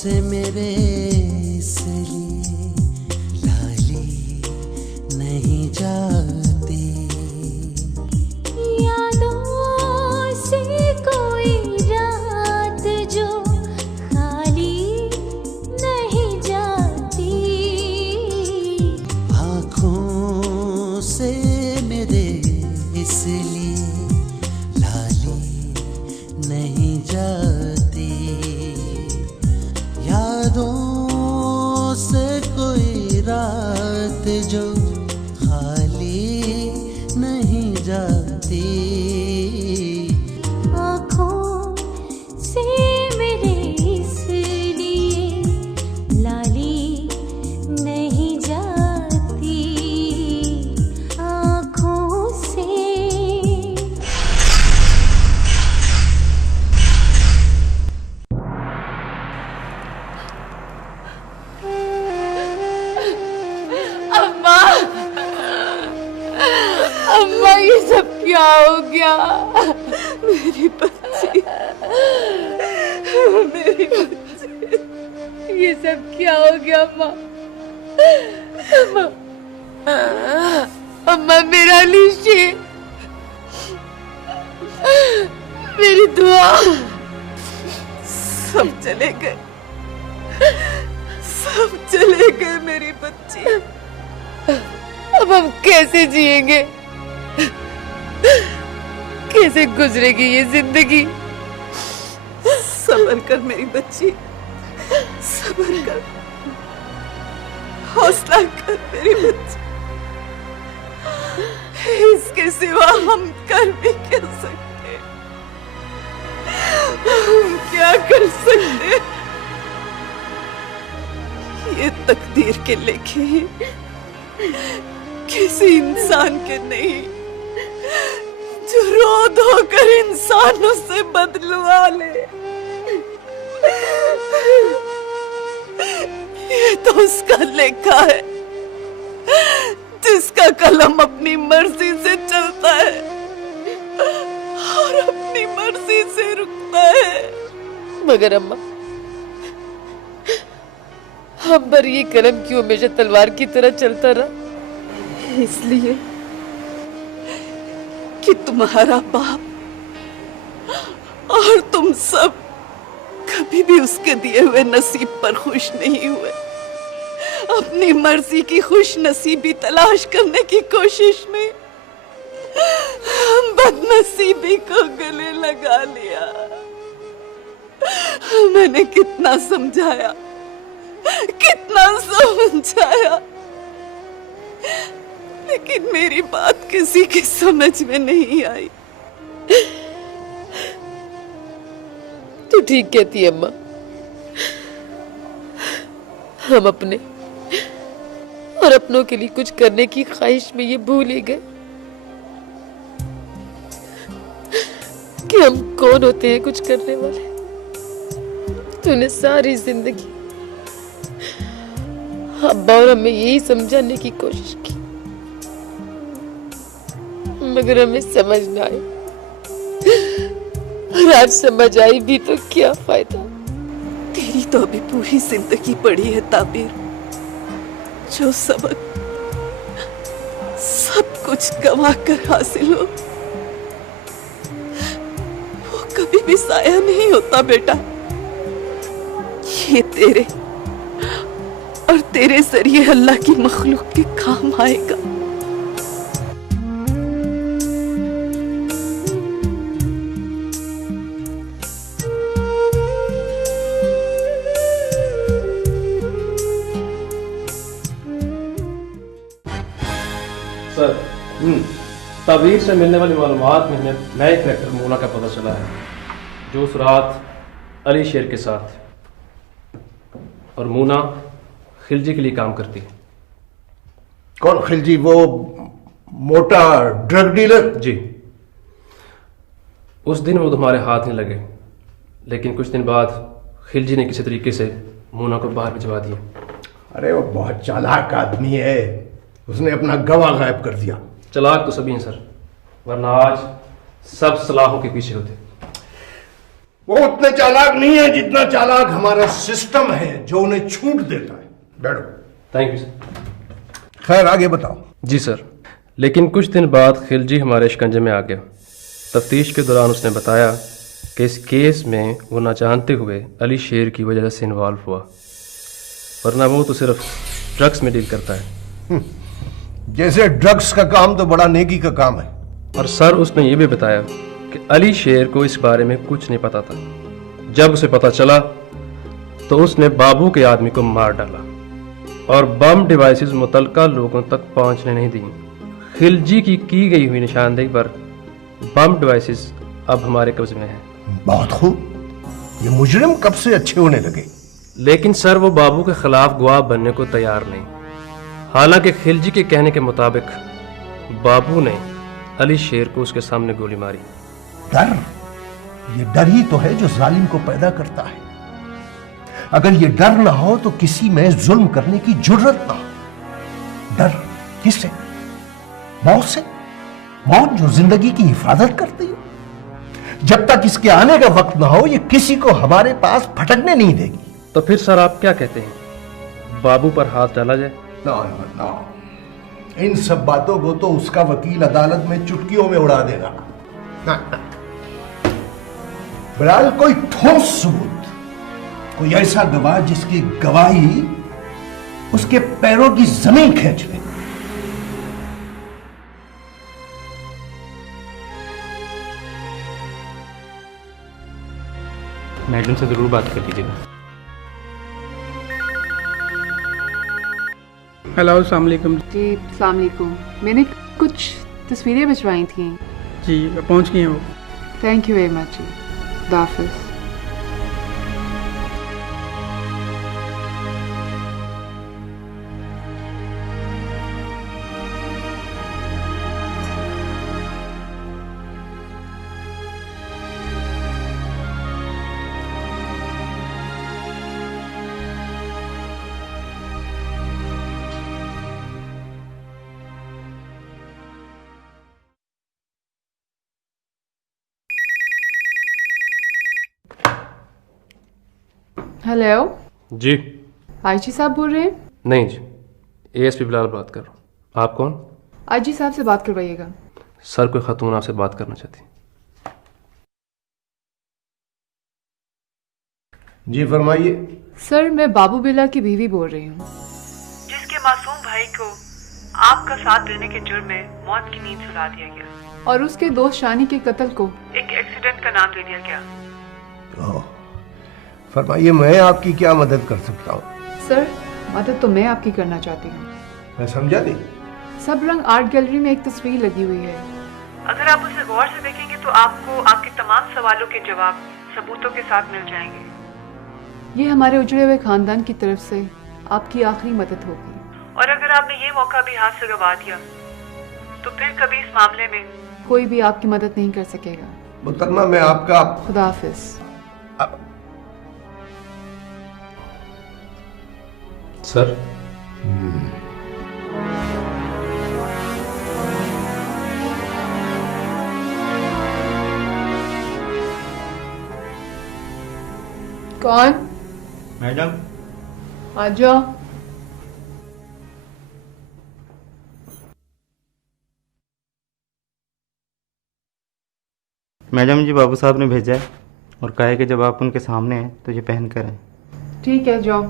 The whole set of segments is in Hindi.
से मेरे इसलिए लाली नहीं जाती। यादों से कोई रात जो खाली नहीं जाती। आँखों से मेरे इसलिए लाली नहीं जाती। यादों से कोई रात जो खाली नहीं जाती। आँखों से मेरे इसलिए लाली नहीं जाती। आँखों से अम्मा, अम्मा ये सब क्या हो गया? मेरी बच्ची, मेरी बच्ची, ये सब क्या हो गया अम्मा? अम्मा, अम्मा मेरा लीजिए, मेरी दुआ। सब चले गए, सब चले गए मेरी बच्ची। अब हम कैसे जिएंगे? कैसे गुजरेगी ये जिंदगी? सब्र कर मेरी बच्ची, सब्र कर, हौसला कर मेरी बच्ची। इसके सिवा हम कर भी क्या सकते? हम क्या कर सकते? ये तकदीर के लेखे ही किसी इंसान के नहीं, जो रो धो कर इंसानों से बदलवा ले। ये तो उसका लेखा है, जिसका कलम अपनी मर्जी से चलता है और अपनी मर्जी से रुकता है। मगर अम्मा, हम पर ये कलम क्यों हमेशा तलवार की तरह चलता रहा? इसलिए कि तुम्हारा बाप और तुम सब कभी भी उसके दिए हुए नसीब पर खुश नहीं हुए। अपनी मर्जी की खुश नसीबी तलाश करने की कोशिश में बदनसीबी को गले लगा लिया। मैंने कितना समझाया, कितना समझाया, लेकिन मेरी बात किसी की समझ में नहीं आई। तू ठीक कहती है अम्मा, हम अपने और अपनों के लिए कुछ करने की ख्वाहिश में ये भूल ही गए कि हम कौन होते हैं कुछ करने वाले। तूने सारी जिंदगी अब्बा और हमें यही समझाने की कोशिश की, मगर हमें समझ ना आए। और आज समझ आई भी तो क्या फायदा? तेरी तो अभी पूरी जिंदगी पड़ी है ताबीर। जो सबक सब कुछ गंवा कर हासिल हो, वो कभी भी साया नहीं होता बेटा। ये तेरे और तेरे जरिए अल्लाह की मखलूक के काम आएगा। सर, ताबीर से मिलने वाली मालूमात में हमें नए करैक्टर मूना का पता चला है, जो उस रात अली शेर के साथ, और मूना खिलजी के लिए काम करती है। कौन खिलजी? वो मोटा ड्रग डीलर? जी। उस दिन वो तुम्हारे हाथ नहीं लगे, लेकिन कुछ दिन बाद खिलजी ने किसी तरीके से मूना को बाहर भिजवा दिया। अरे वो बहुत चालाक आदमी है, उसने अपना गवाह गायब कर दिया। चालाक तो सभी हैं सर, वरना आज सब सलाहों के पीछे होते। वो उतने चालाक नहीं है जितना चालाक हमारा सिस्टम है जो उन्हें छूट देता है। बैठो। Thank you sir. खैर आगे बताओ। जी सर, लेकिन कुछ दिन बाद खिलजी हमारे शिकंजे में आ गया। तफ्तीश के दौरान उसने बताया कि इस केस में वो ना जानते हुए अली शेर की वजह से इन्वॉल्व हुआ, वरना वो तो सिर्फ ड्रग्स में डील करता है। जैसे ड्रग्स का काम तो बड़ा नेकी का काम है। और सर उसने ये भी बताया कि अली शेर को इस बारे में कुछ नहीं पता था। जब उसे पता चला तो उसने बाबू के आदमी को मार डाला और बम डिवाइसेस मुतलका लोगों तक पहुंचने नहीं दी। खिलजी की गई हुई निशानदेही पर बम डिवाइसेस अब हमारे कब्जे में हैं। बहुत खूब। ये मुजरिम कब से अच्छे होने लगे। लेकिन सर वो बाबू के खिलाफ गवाह बनने को तैयार नहीं। हालांकि खिलजी के कहने के मुताबिक बाबू ने अली शेर को उसके सामने गोली मारी। डर, ये डर ही तो है जो जालिम को पैदा करता है। अगर ये डर ना हो तो किसी में जुल्म करने की जुर्रत ना हो। डर किससे? मौत से। मौत जो जिंदगी की हिफाजत करती है। जब तक इसके आने का वक्त ना हो ये किसी को हमारे पास भटकने नहीं देगी। तो फिर सर आप क्या कहते हैं, बाबू पर हाथ डाला जाए? ना, इन सब बातों को तो उसका वकील अदालत में चुटकियों में उड़ा देगा। बहरहाल कोई ठोस सबूत, कोई ऐसा गवाह जिसकी गवाही उसके पैरों की जमीन खींच ले। मैडम से जरूर बात कर लीजिएगा। हेलो, अस्सलाम वालेकुम। जी अस्सलाम वालेकुम। मैंने कुछ तस्वीरें भिजवाई थी। जी पहुंच गए हैं वो। थैंक यू वेरी मच जी। खुदा हाफिज़। हेलो जी। आईजी साहब बोल रहे हैं? नहीं जी, एएसपी बिलाल बात कर रहा हूँ। आप कौन? आईजी साहब से बात करवाइएगा। सर कोई खातून आपसे बात करना चाहती। जी फरमाइए। सर मैं बाबू बिला की बीवी बोल रही हूँ, जिसके मासूम भाई को आपका साथ देने के जुर्म में मौत की नींद सुला दिया गया और उसके दोस्त शानी के कत्ल को एक एक्सीडेंट का नाम दे दिया गया। फरमाइए, मैं आपकी क्या मदद कर सकता हूँ? सर मदद तो मैं आपकी करना चाहती हूँ। मैं समझा नहीं। सब रंग आर्ट गैलरी में एक तस्वीर लगी हुई है। अगर आप उसे गौर से देखेंगे तो आपको आपके तमाम सवालों के जवाब सबूतों के साथ मिल जाएंगे। ये हमारे उजड़े हुए खानदान की तरफ से आपकी आखिरी मदद होगी। और अगर आपने ये मौका भी हाथ से गंवा दिया तो फिर कभी इस मामले में कोई भी आपकी मदद नहीं कर सकेगा। मुहतरमा मैं आपका। खुदा हाफिज। सर कौन? मैडम। आ जाओ। मैडम जी बाबू साहब ने भेजा है और कहा है कि जब आप उनके सामने हैं तो ये पहन कर आए। ठीक है जाओ।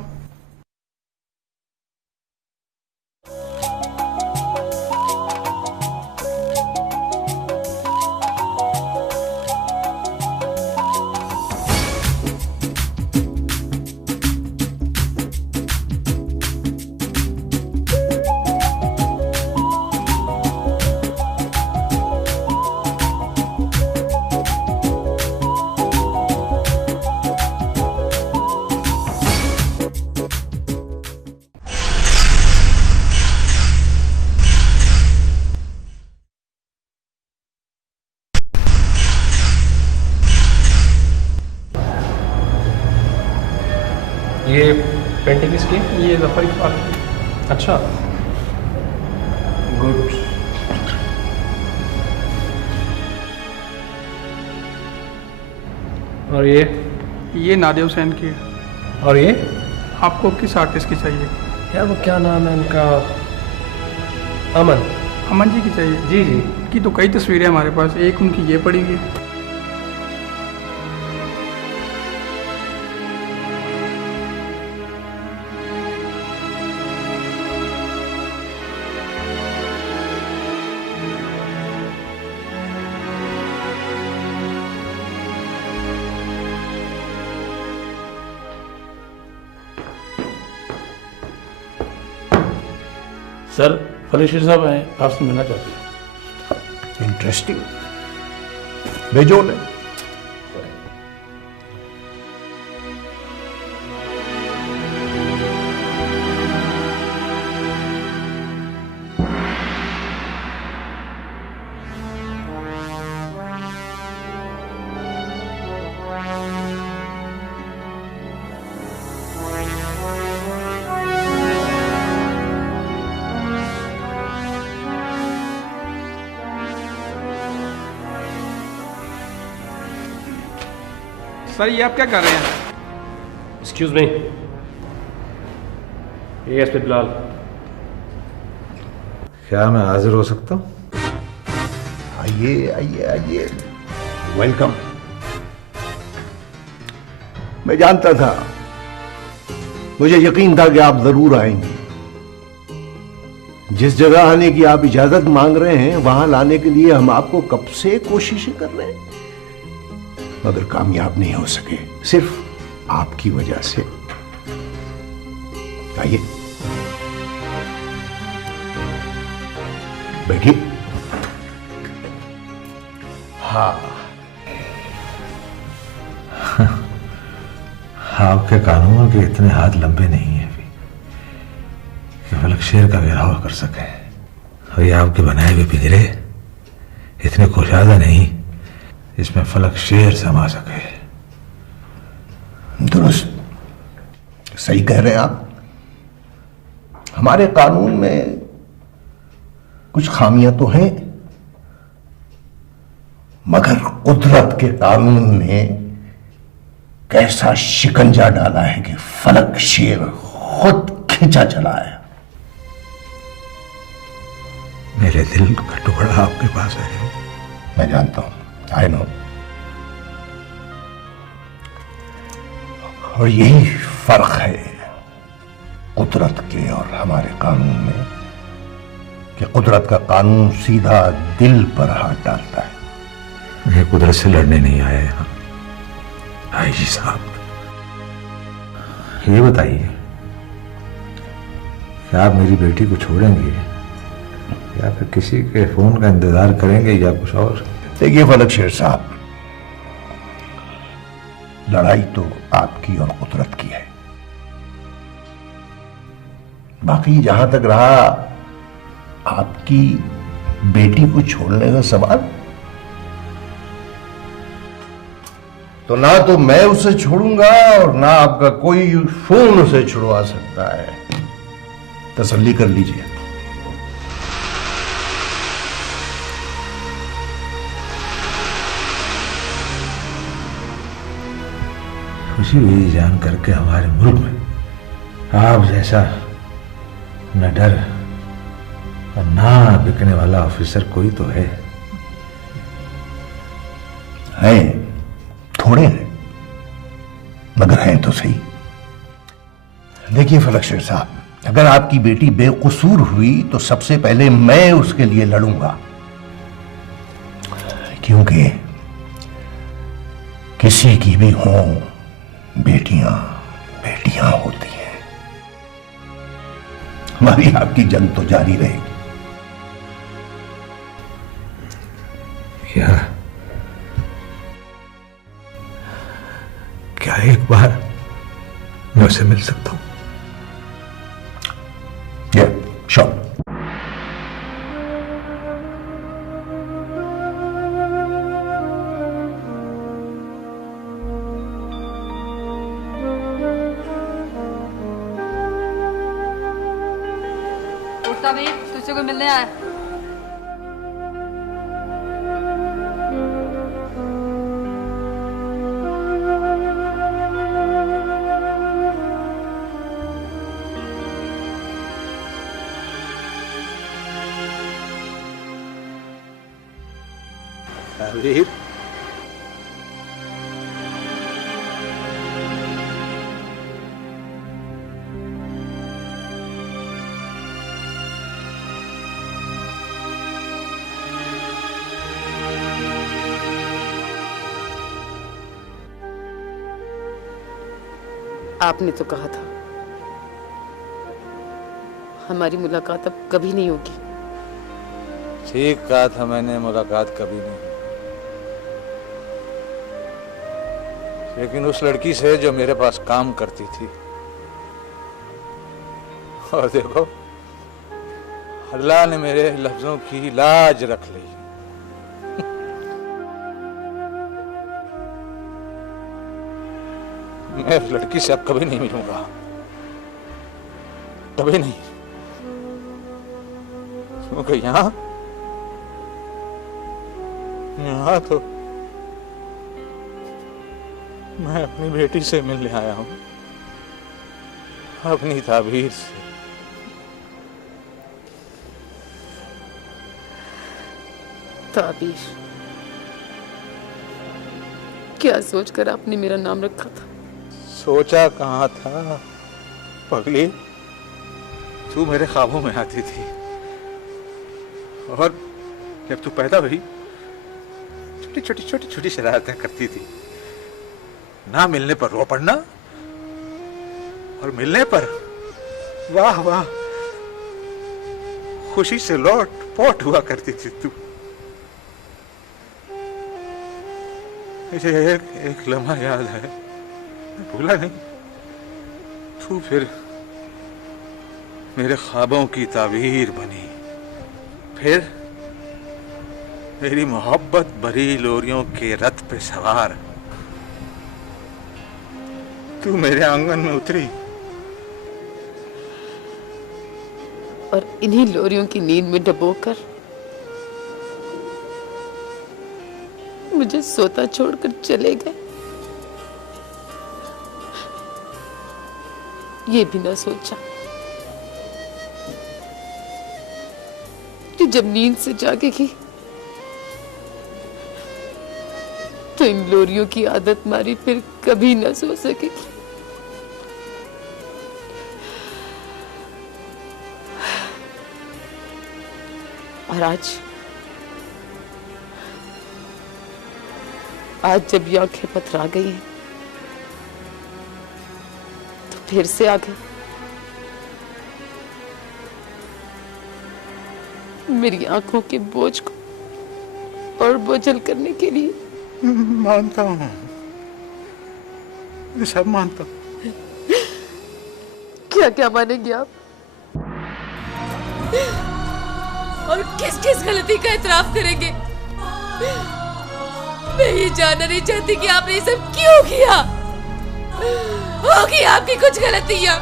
ये पेंटिंग किसकी? ये जफर इकबाल। अच्छा, गुड। और ये नादिया हुसैन की है। और ये आपको किस आर्टिस्ट की चाहिए? यार वो क्या नाम है उनका, अमन। अमन जी की चाहिए? जी जी। की तो कई तस्वीरें हमारे पास, एक उनकी ये पड़ी हुई है। सर, फलेश्वर साहब आए, आपसे मिलना चाहते हैं। इंटरेस्टिंग, भेजो उन्हें। सर ये आप क्या कर रहे हैं? एक्सक्यूज मी, ये एसपी बिलाल। क्या मैं हाजिर हो सकता हूँ? आइए आइए आइए, वेलकम। मैं जानता था, मुझे यकीन था कि आप जरूर आएंगे। जिस जगह आने की आप इजाजत मांग रहे हैं वहां लाने के लिए हम आपको कब से कोशिशें कर रहे हैं, मगर कामयाब नहीं हो सके, सिर्फ आपकी वजह से। आइए बैठिए। हाँ, आपके कानून के इतने हाथ लंबे नहीं हैं अभी कि फलक शेर का घेराव कर सके। और ये आपके बनाए हुए पिंजरे इतने कुशादा नहीं इसमें फलक शेर समा सके। दुरुस्त, सही कह रहे हैं आप। हमारे कानून में कुछ खामियां तो हैं, मगर कुदरत के कानून ने कैसा शिकंजा डाला है कि फलक शेर खुद खींचा चला है। मेरे दिल का टुकड़ा आपके पास है। मैं जानता हूं, आई नो। और यही फर्क है कुदरत के और हमारे कानून में कि कुदरत का कानून सीधा दिल पर हाथ डालता है। मैं कुदरत से लड़ने नहीं आया यहां। आईजी साहब, ये बताइए कि आप मेरी बेटी को छोड़ेंगे या फिर किसी के फोन का इंतजार करेंगे या कुछ और? देखिए फलक शेर साहब, लड़ाई तो आपकी और कुदरत की है। बाकी जहां तक रहा आपकी बेटी को छोड़ने का सवाल, तो ना तो मैं उसे छोड़ूंगा और ना आपका कोई फोन उसे छुड़वा सकता है। तसल्ली कर लीजिए। खुशी हुई जान करके हमारे मुल्क में आप जैसा न डर और ना बिकने वाला ऑफिसर कोई तो है। थोड़े हैं, मगर हैं तो सही। देखिए फलक शेर साहब, अगर आपकी बेटी बेकसूर हुई तो सबसे पहले मैं उसके लिए लड़ूंगा, क्योंकि किसी की भी हो बेटियां बेटियां होती हैं। हमारी आपकी जंग तो जारी रहेगी। क्या एक बार मैं उससे मिल सकता हूं? श्योर। तुझसे कोई मिलने आया। तबीर, आपने तो कहा था हमारी मुलाकात अब कभी नहीं होगी। ठीक कहा था मैंने, मुलाकात कभी नहीं। लेकिन उस लड़की से जो मेरे पास काम करती थी, और देखो अल्लाह ने मेरे लफ्जों की लाज रख ली। मैं उस लड़की से अब कभी नहीं मिलूंगा, कभी नहीं। क्योंकि यहाँ तो मैं अपनी बेटी से मिलने आया हूँ, अपनी ताबीर से। ताबीर, क्या सोचकर आपने मेरा नाम रखा था? सोचा कहाँ था पगली, तू मेरे ख्वाबों में आती थी, और जब तू पैदा हुई छोटी छोटी शरारतें करती थी। ना मिलने पर रो पड़ना, और मिलने पर वाह वाह खुशी से लौट पोट हुआ करती थी तू। मुझे एक लम्हा याद है, भूला नहीं। तू फिर मेरे ख्वाबों की ताबीर बनी, फिर मेरी मोहब्बत भरी लोरियों के रथ पे सवार तू मेरे आंगन में उतरी, और इन्हीं लोरियों की नींद में डुबोकर मुझे सोता छोड़कर चले गए। ये भी ना सोचा कि जब नींद से जागेगी तो इन लोरियों की आदत मारी फिर कभी ना सो सकेगी। और आज जब ये आंखें पथरा गई हैं तो फिर से आ गई मेरी आंखों के बोझ को और बोझल करने के लिए। मानता हूँ, मैं सब मानता हूँ। क्या क्या मानेंगे आप? और किस किस गलती का इतराफ करेंगे? मैं ये जानना नहीं चाहती कि आपने ये सब क्यों किया। होगी आपकी कुछ गलतियां,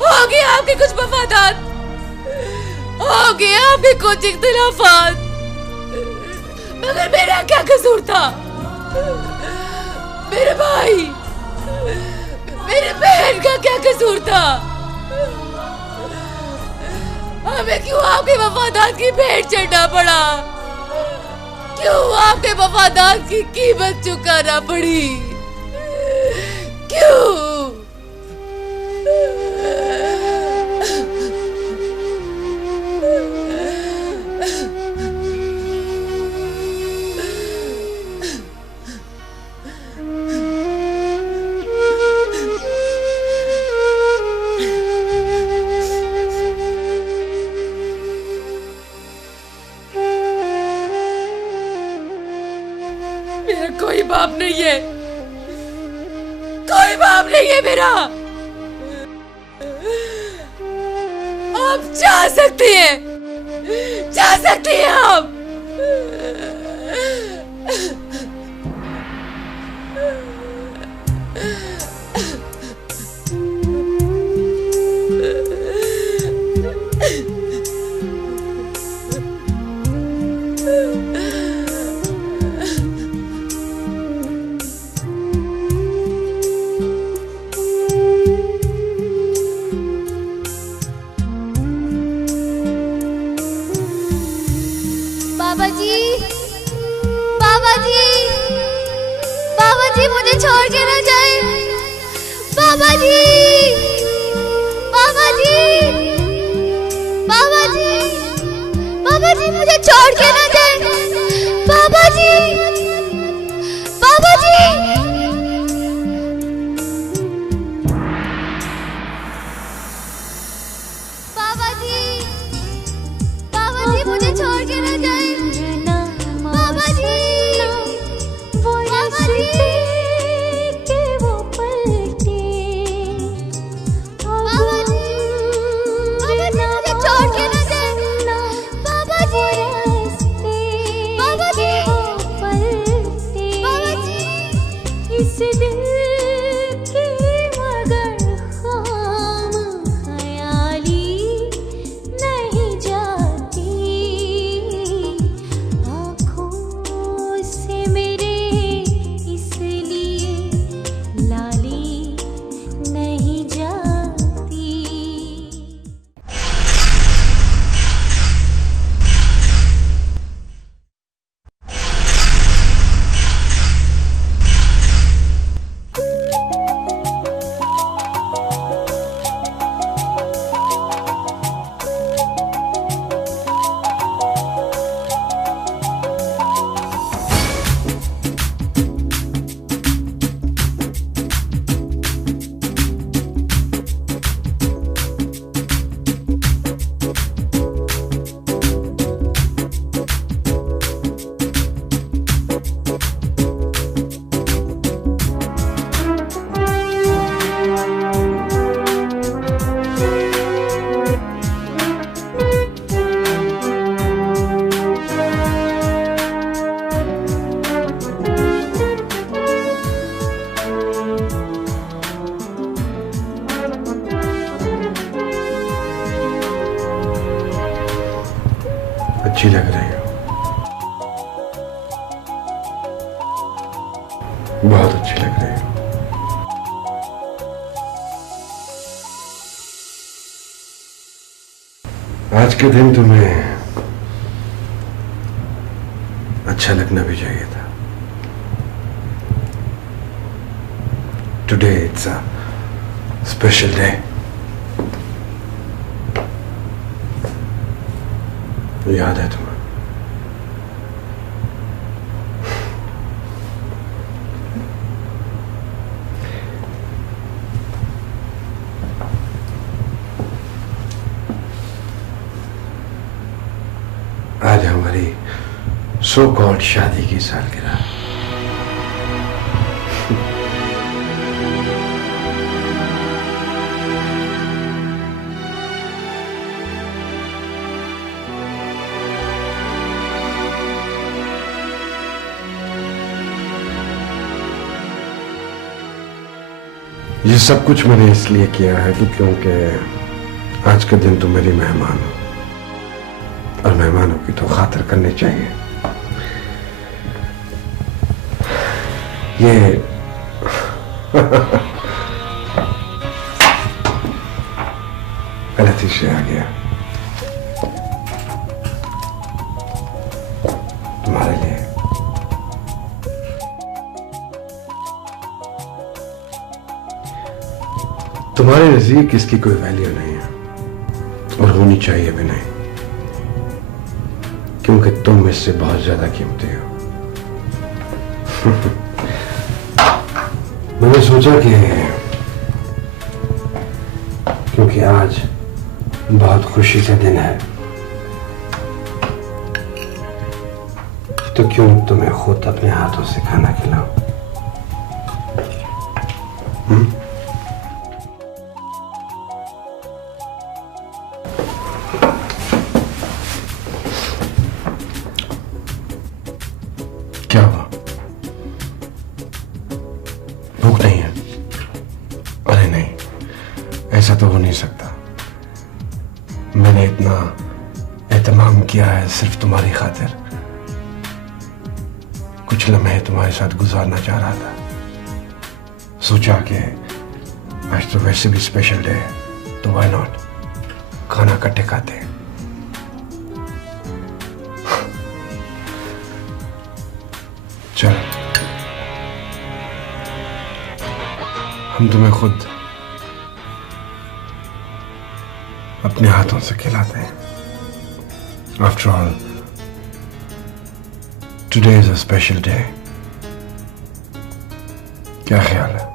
होगी आपके कुछ मफादात, होगी आपके कुछ इख्तिलाफात, मगर मेरा क्या कसूर था? मेरे भाई, मेरे बहन का क्या कसूर था? हमें क्यों आपके वफादात की भेंट चढ़ना पड़ा? क्यों आपके वफादात की कीमत चुकाना पड़ी? क्यों? मेरा कोई बाप नहीं है, कोई बाप नहीं है मेरा। आप जा सकती हैं, जा सकती हैं आप। जी, बाबा जी, बाबा जी, बाबा जी मुझे छोड़ के ना जाए। बाबा जी, बाबा जी। बाबा जी, बाबा जी मुझे छोड़ के ना जाए। बाबा जी, बाबा जी, के वो पलटे। बाबा जी, बाबा जी मुझे छोड़ के ना जाए। बाबा जी, बाबा जी, बाबा जी, इस दिल की मगर खाम ख्याली नहीं जाती। आँखों से मेरे इसलिए लाली नहीं जाती। अच्छी लग रही हो, बहुत अच्छी लग रही हो। आज के दिन तुम्हें अच्छा लगना भी चाहिए था। Today it's a special day. याद है तुम्हें? आज हमारी सो कॉल्ड शादी की सालगिरह। ये सब कुछ मैंने इसलिए किया है कि क्योंकि आज के दिन तुम मेरी मेहमान हो, और मेहमानों की तो खातिर करनी चाहिए। ये गलती से आ गया तुम्हारे लिए। तुम्हारे नजदीक इसकी कोई वैल्यू नहीं है, और होनी चाहिए भी नहीं, क्योंकि तुम इससे बहुत ज्यादा कीमती हो। मैंने सोचा कि क्योंकि आज बहुत खुशी का दिन है, तो क्यों तुम्हें खुद अपने हाथों से खाना खिलाऊं? क्या हुआ? भूख नहीं है? अरे नहीं, ऐसा तो हो नहीं सकता। मैंने इतना एहतमाम किया है सिर्फ तुम्हारी खातिर। कुछ लम्हे तुम्हारे साथ गुजारना चाह रहा था। सोचा कि आज तो वैसे भी स्पेशल डे है, तो व्हाई नॉट खाना इकट्ठे खाते हैं। चलो, हम तुम्हें खुद अपने हाथों से खिलाते हैं। After all today is a special day. क्या ख्याल है?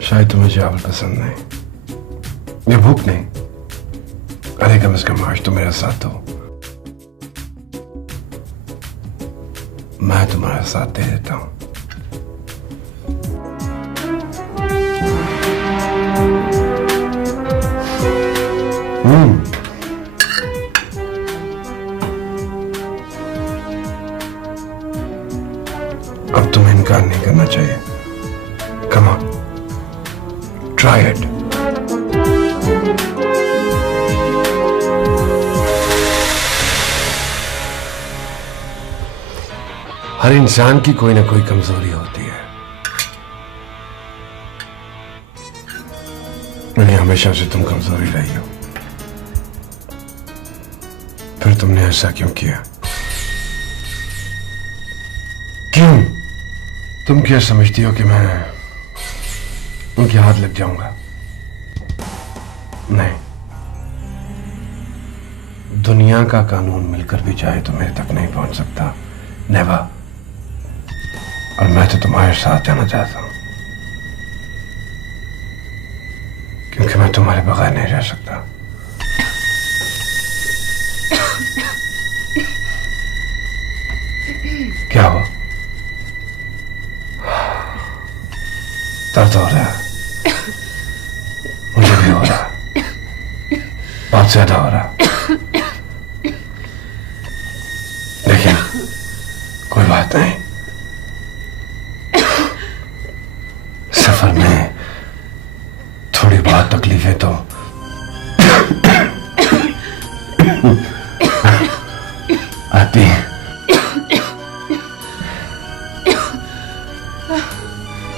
शायद तुम्हें चावल पसंद नहीं या भूख नहीं। अरे कम से कम आज तो मेरे साथ हो, मैं तुम्हारा साथ दे देता हूं। अब तुम्हें इनकार नहीं करना चाहिए। Come on, try it. हर इंसान की कोई ना कोई कमजोरी होती है। मैंने हमेशा से तुम कमजोरी रही हो, फिर तुमने ऐसा क्यों किया? क्यों? तुम क्या समझती हो कि मैं उनके हाथ लग जाऊंगा? नहीं, दुनिया का कानून मिलकर भी चाहे तो मेरे तक नहीं पहुंच सकता। नेवर। और मैं तो तुम्हारे साथ जाना चाहता हूं, क्योंकि मैं तुम्हारे बगैर नहीं रह सकता। क्या हुआ? दर्द हो रहा है? मुझे भी हो रहा है, बहुत ज्यादा हो रहा है। लेकिन कोई बात नहीं, सफर में थोड़ी बहुत तकलीफें तो आती हैं,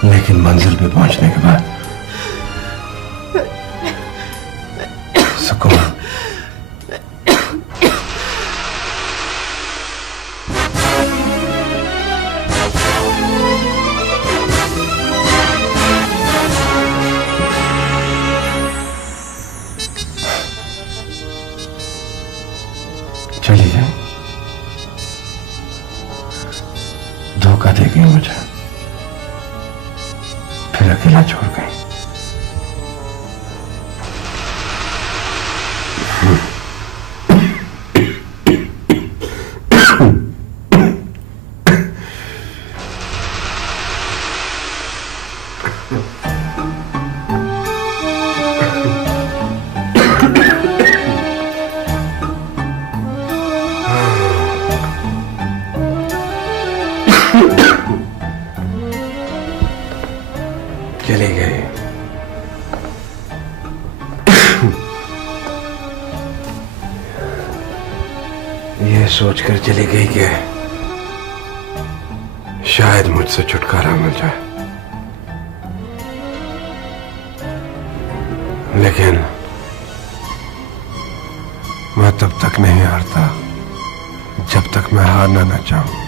लेकिन मंजिल पे पहुंचने के बाद सुकून। चली गई, धोखा दे गई मुझे, फिर अकेला छोड़ गई। चली गई। ये सोचकर चली गई कि शायद मुझसे छुटकारा मिल जाए, लेकिन मैं तब तक नहीं हारता जब तक मैं हारना न चाहूं।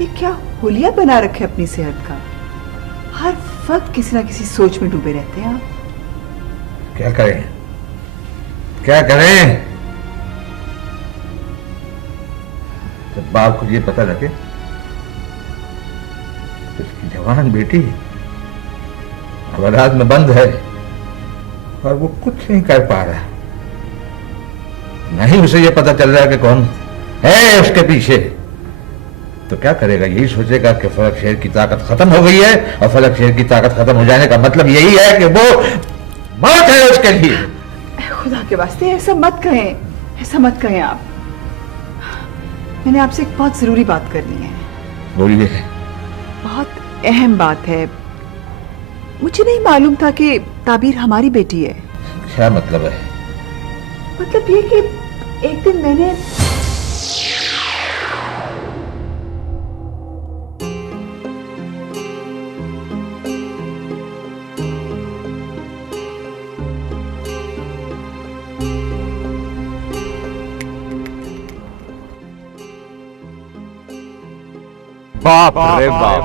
ये क्या हुलिया बना रखे अपनी सेहत का। हर वक्त किसी ना किसी सोच में डूबे रहते हैं आप। क्या करें, क्या करें? जब बाप को ये पता लगे उसकी जवान बेटी अवलाद में बंद है और वो कुछ नहीं कर पा रहा, नहीं उसे ये पता चल रहा है कि कौन है उसके पीछे, तो क्या करेगा? यही सोचेगा कि फलक शेर की ताकत खत्म हो गई है, और फलक शेर की ताकत खत्म हो जाने का मतलब यही है कि वो मौत है उसके लिए। खुदा के वास्ते ऐसा मत कहें, ऐसा मत कहें आप। मैंने आपसे एक बहुत जरूरी बात करनी है। बोलिए। बहुत अहम बात है। मुझे नहीं मालूम था कि ताबीर हमारी बेटी है। क्या मतलब है? मतलब ये कि एक दिन मैंने बाप रे बाप।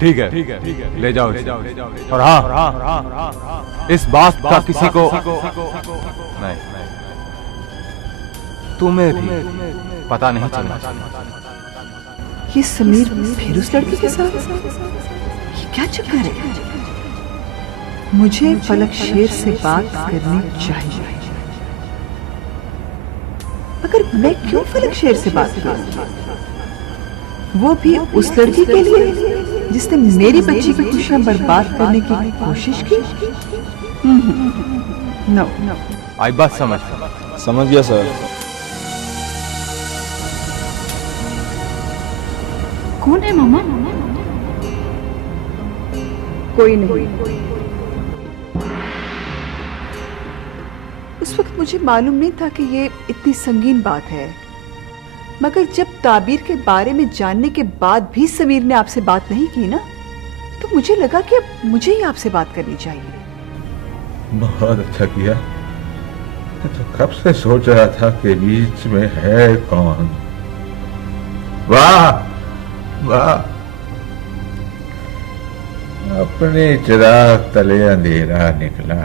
ठीक है, ले जाओ इसे। और हाँ, इस बात का किसी को नहीं, तुम्हें भी पता नहीं चलना चाहिए। ये समीर फिर उस लड़की के साथ? ये क्या चक्कर है? मुझे फलक शेर से बात करनी चाहिए। मगर मैं क्यों फलक शेर से बात करूं? वो भी उस लड़की के लिए जिसने मेरी बच्ची की खुशियां बर्बाद करने की कोशिश की? नो। आई बात समझ गया सर। कौन है मामा? कोई नहीं। उस वक्त मुझे मालूम नहीं था कि ये इतनी संगीन बात है, मगर जब ताबीर के बारे में जानने के बाद भी समीर ने आपसे बात नहीं की ना, तो मुझे लगा कि अब मुझे ही आपसे बात करनी चाहिए। बहुत अच्छा किया। तो कब से सोच रहा था कि बीच में है कौन। वाह वाह, अपने चिराग तले अंधेरा निकला।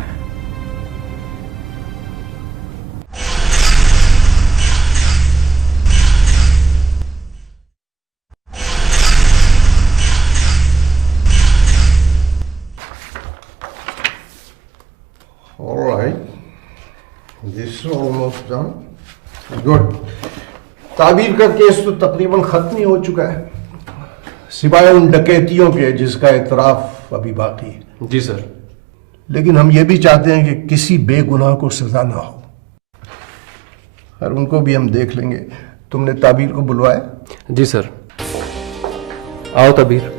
All right, this is almost done. Good. ताबीर का केस तो तकरीबन खत्म ही हो चुका है, सिवाय उन डकैतियों के जिसका इतराफ अभी बाकी है। जी सर। लेकिन हम ये भी चाहते हैं कि किसी बेगुनाह को सजा ना हो, और उनको भी हम देख लेंगे। तुमने ताबीर को बुलवाया? जी सर। आओ ताबीर।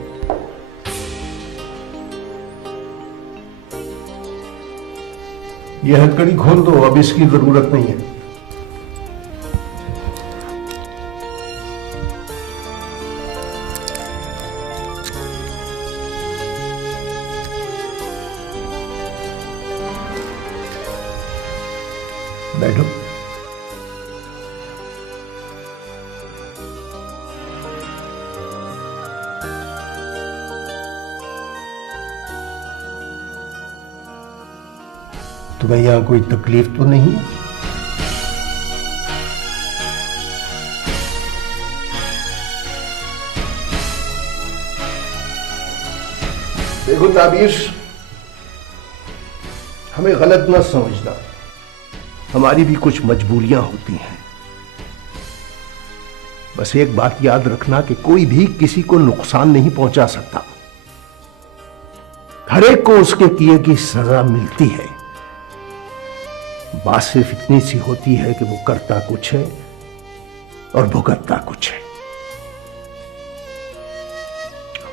यह हथकड़ी खोल दो, अब इसकी जरूरत नहीं है। बैठो। तुम्हें यहां कोई तकलीफ तो नहीं है? देखो ताबीर, हमें गलत न समझना, हमारी भी कुछ मजबूरियां होती हैं। बस एक बात याद रखना कि कोई भी किसी को नुकसान नहीं पहुंचा सकता। हर एक को उसके किए की सजा मिलती है। बात सिर्फ इतनी सी होती है कि वो करता कुछ है और भुगतता कुछ है,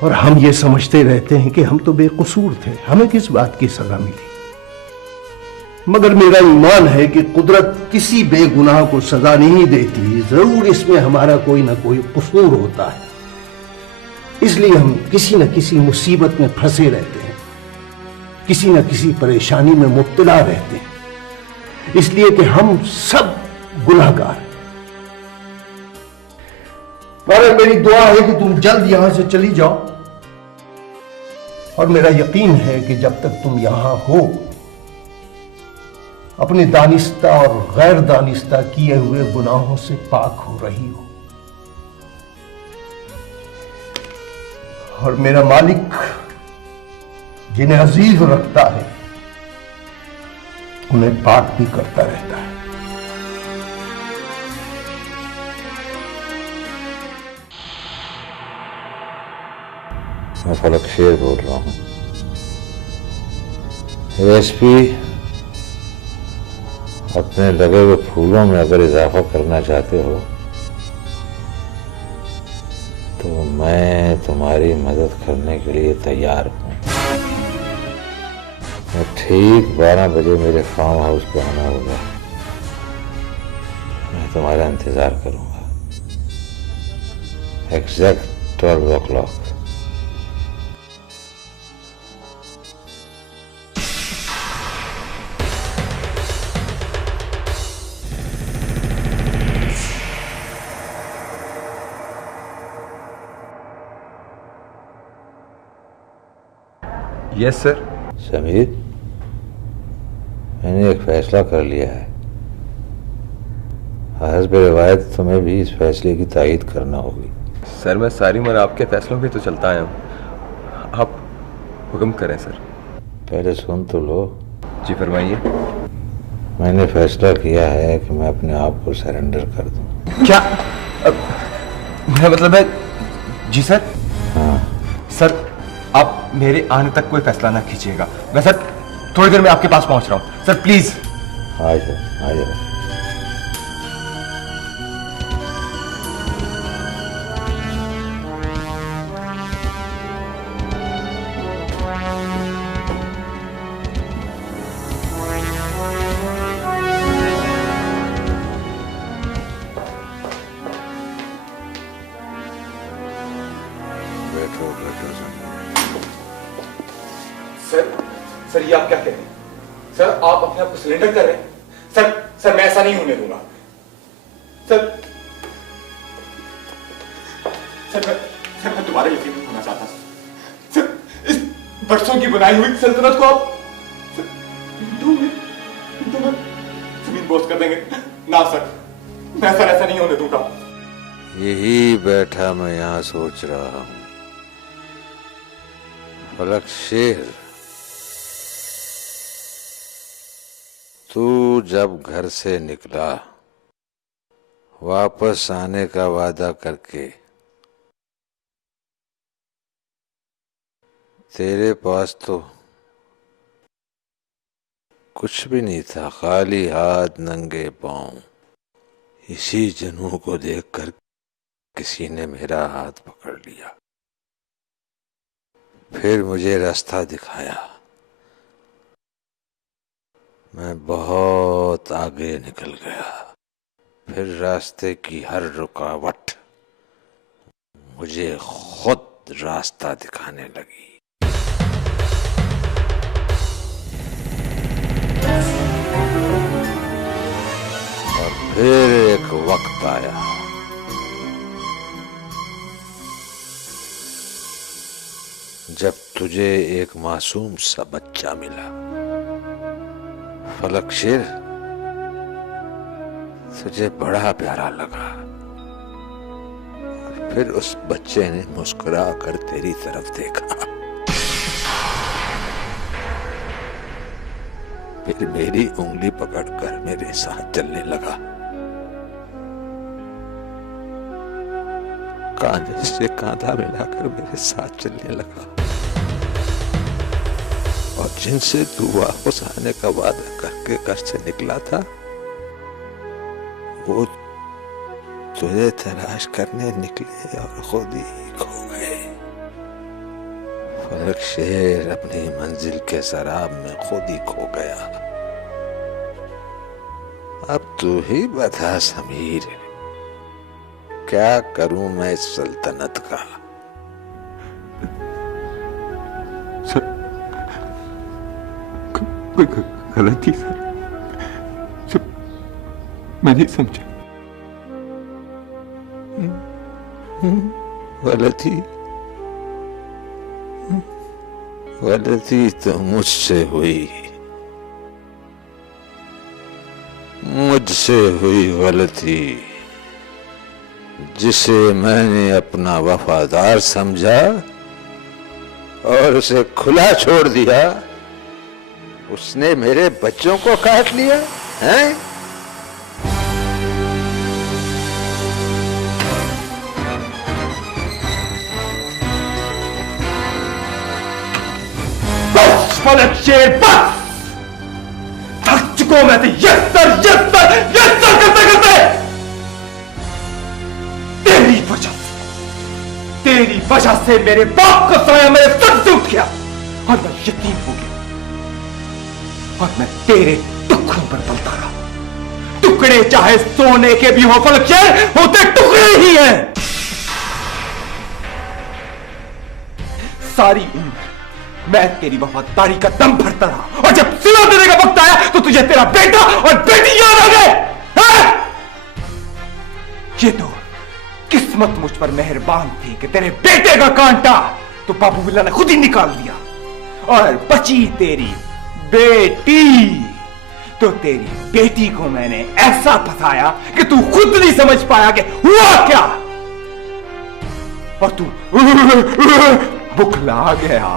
और हम ये समझते रहते हैं कि हम तो बेकसूर थे, हमें किस बात की सजा मिली। मगर मेरा ईमान है कि कुदरत किसी बेगुनाह को सजा नहीं देती, जरूर इसमें हमारा कोई ना कोई कसूर होता है। इसलिए हम किसी न किसी मुसीबत में फंसे रहते हैं, किसी न किसी परेशानी में मुब्तला रहते हैं, इसलिए कि हम सब गुनाहगार हैं। पर मेरी दुआ है कि तुम जल्द यहां से चली जाओ और मेरा यकीन है कि जब तक तुम यहां हो, अपनी दानिस्ता और गैर दानिस्ता किए हुए गुनाहों से पाक हो रही हो। और मेरा मालिक जिन्हें अजीज रखता है उन्हें पाक भी करता रहता है। मैं फलक शेर बोल रहा हूँ। एएसपी, अपने लगे हुए फूलों में अगर इजाफा करना चाहते हो तो मैं तुम्हारी मदद करने के लिए तैयार हूँ। मैं ठीक 12 बजे मेरे फार्म हाउस पे आना होगा। मैं तुम्हारा इंतजार करूंगा। Exact 12 o'clock। Yes sir. Sameer, मैंने एक फैसला कर लिया है। हस्ब रिवायत तुम्हें भी इस फैसले की तायीद करना होगी। सर, मैं सारी उम्र आपके फैसलों पे तो चलता आया हूँ। आप हुक्म करें सर। पहले सुन तो लो। जी फरमाइए। मैंने फैसला किया है कि मैं अपने आप को सरेंडर कर दूं। क्या? मेरा मतलब है। जी सर। हाँ सर, आप मेरे आने तक कोई फैसला ना कीजिएगा। मैं सर थोड़ी देर में आपके पास पहुंच रहा हूँ। Sir please. आ जाओ, आ जाओ। सर ये आप क्या कह रहे हैं? सर आप अपने आप को सरेंडर कर रहे हैं? सर मैं ऐसा नहीं होने दूंगा। सर मैं तुम्हारा यकीन नहीं होना चाहता। सर इस बरसों की बनाई हुई सल्तनत को आप जमीन बोझ कर देंगे? ना सर, मैं सर ऐसा नहीं होने दूंगा। यही बैठा मैं यहाँ सोच रहा हूँ। फलक शेर, तू जब घर से निकला वापस आने का वादा करके, तेरे पास तो कुछ भी नहीं था, खाली हाथ नंगे पांव। इसी जनू को देखकर किसी ने मेरा हाथ पकड़ लिया, फिर मुझे रास्ता दिखाया। मैं बहुत आगे निकल गया, फिर रास्ते की हर रुकावट मुझे खुद रास्ता दिखाने लगी। और फिर एक वक्त आया जब तुझे एक मासूम सा बच्चा मिला। फलक शेर, तुझे बड़ा प्यारा लगा। और फिर उस बच्चे ने मुस्कुरा कर तेरी तरफ देखा, फिर मेरी उंगली पकड़कर मेरे साथ चलने लगा। कांधे से कांधा मिलाकर मेरे साथ चलने लगा। और जिनसे तू वापस आने का वादा करके घर से निकला था, वो तुझे तलाश करने निकले और खुद ही खो गए। फलक शेर अपनी मंजिल के शराब में खुद ही खो गया। अब तू ही बता समीर, क्या करूं मैं इस सल्तनत का? कोई गलती सर, मैं नहीं समझा। गलती? गलती तो मुझसे हुई गलती, जिसे मैंने अपना वफादार समझा और उसे खुला छोड़ दिया, उसने मेरे बच्चों को काट लिया है। फलक शेर बस, थक चुका मैं तो यस सर करते करते। तेरी वजह से मेरे बाप का साया मेरे सर से उठ गया और मैं यतीम हो गया, और मैं तेरे टुकड़ों पर पलता रहा। टुकड़े चाहे सोने के भी हो फलक शेर, होते टुकड़े ही हैं। सारी उम्र मैं तेरी वफादारी का दम भरता रहा, और जब सिला देने का वक्त आया तो तुझे तेरा बेटा और बेटी याद आ गए। ये तो किस्मत मुझ पर मेहरबान थी कि तेरे बेटे का कांटा तो बाबू बिल्ला ने खुद ही निकाल दिया, और बची तेरी बेटी, तो तेरी बेटी को मैंने ऐसा फंसाया कि तू खुद नहीं समझ पाया कि हुआ क्या, और तू बुखला गया।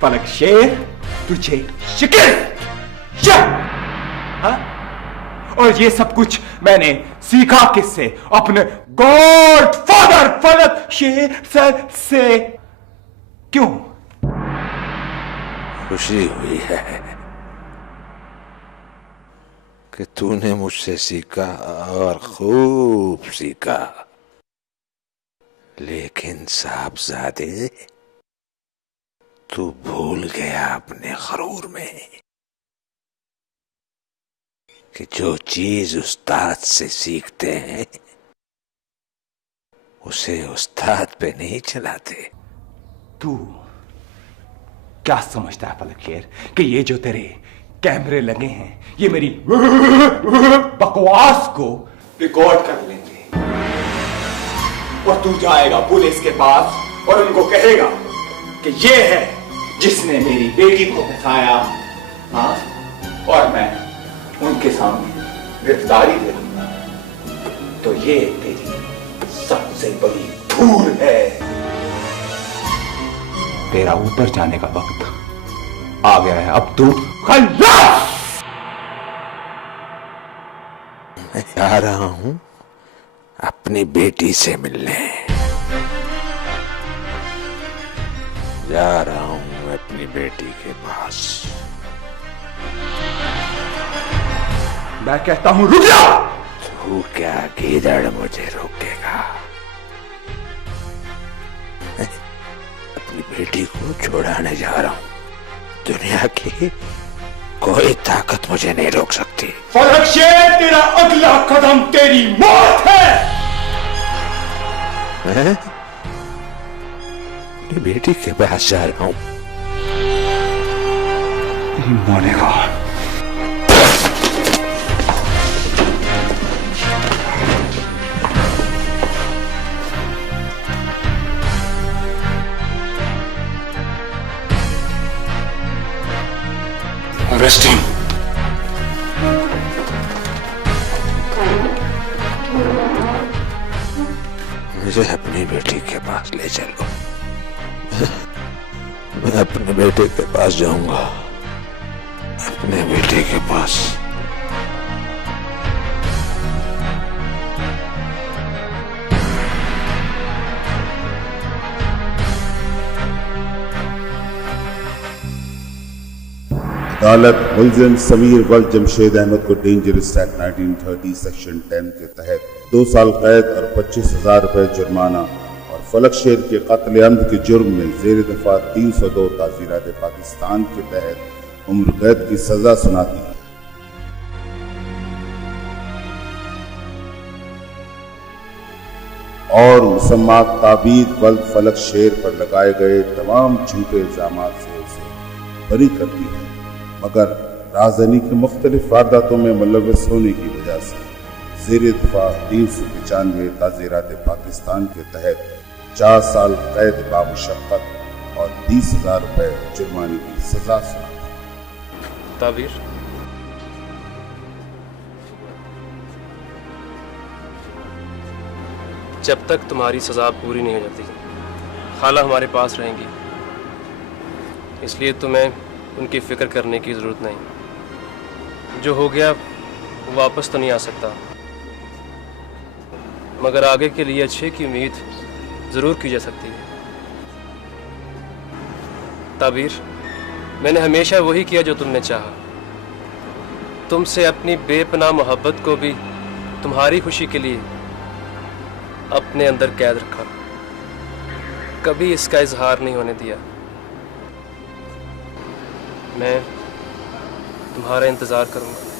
फलक शेर, तुझे शिकस्त, हाँ? और ये सब कुछ मैंने सीखा किससे? अपने गॉड फादर फलक शेर सर से। क्यों? खुशी हुई है कि तूने मुझसे सीखा, और खूब सीखा, लेकिन साहबजादे तू भूल गया अपने गरूर में कि जो चीज उस्ताद से सीखते हैं उसे उस्ताद पे नहीं चलाते। तू क्या समझता है फलक शेर कि ये जो तेरे कैमरे लगे हैं ये मेरी बकवास को रिकॉर्ड कर लेंगे, और तू जाएगा पुलिस के पास और उनको कहेगा कि ये है जिसने मेरी बेटी को फंसाया, हाँ? और मैं उनके सामने गिरफ्तारी दे दूंगा, तो ये तेरी सबसे बड़ी धूल है। तेरा ऊपर जाने का वक्त आ गया है, अब तू खल्लास। मैं आ रहा हूं अपनी बेटी से मिलने, जा रहा हूं अपनी बेटी के पास। मैं कहता हूं रुक जा। तू क्या गीदड़ मुझे रोकेगा? मैं अपनी बेटी को छुड़ाने जा रहा हूं। दुनिया की कोई ताकत मुझे नहीं रोक सकती। फलक शेर, तेरा अगला कदम तेरी मौत है। मैं अपनी बेटी के पास जा रहा हूं। तेरी मौनेगा। Arrest him. मुझे अपनी बेटी के पास ले चलो। मैं अपने बेटे के पास जाऊंगा, अपने बेटे के पास। अदालत मुलजिम समीर वल्द जमशेद अहमद को डेंजरस एक्ट 1930 सेक्शन 10 के तहत 2 साल कैद और 25,000 रुपए जुर्माना और फलक शेर के कत्ल-ए-आमद के जुर्म में ज़ेर दफा 302 ताज़ीरात पाकिस्तान के तहत उम्र कैद की सजा सुनाती है। और मुसम्मात ताबीद वल्द फलक शेर पर लगाए गए तमाम झूठे इल्जाम से उसे बरी करती है, मगर राजधानी के मुख्तलिफ वारदातों में मुलव्वस होने की वजह से ज़ेर दफा 395 ताज़ीरात पाकिस्तान के तहत 4 साल कैद बामुशक्कत और 20,000 रुपए जुर्माने की सजा सुनाई। ताबीर, जब तक तुम्हारी सजा पूरी नहीं हो जाती खाला हमारे पास रहेंगी, इसलिए तुम्हें उनकी फिक्र करने की ज़रूरत नहीं। जो हो गया वो वापस तो नहीं आ सकता, मगर आगे के लिए अच्छे की उम्मीद ज़रूर की जा सकती है। ताबीर, मैंने हमेशा वही किया जो तुमने चाहा। तुमसे अपनी बेपनाह मोहब्बत को भी तुम्हारी खुशी के लिए अपने अंदर कैद रखा, कभी इसका इजहार नहीं होने दिया। मैं तुम्हारा इंतज़ार करूंगा।